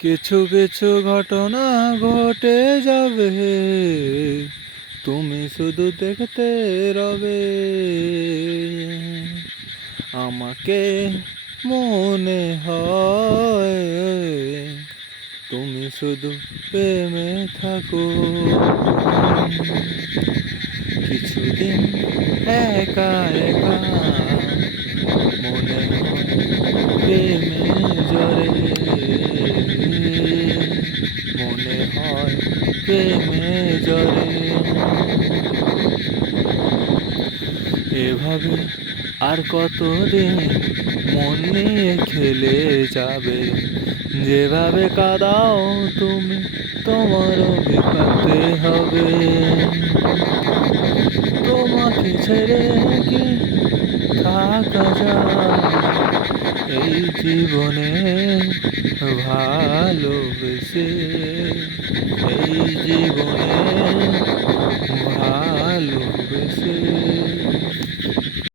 কিছু কিছু ঘটনা ঘটে যাবে, তুমি শুধু দেখতে রবে। আমাকে মনে হয় তুমি শুধু প্রেমে থাকো। কিছুদিন একা একা মনে হয় প্রেমে জরে, মনে হয় প্রেমে জরে। এভাবে আর কতদিন মন নিয়ে খেলে যাবে? যেভাবে কাঁদাও তুমি, তোমারও কাঁদতে হবে। তোমাকে ছেড়ে কি থাকা যায় এই জীবনে? ভালোবেসে এই জীবনে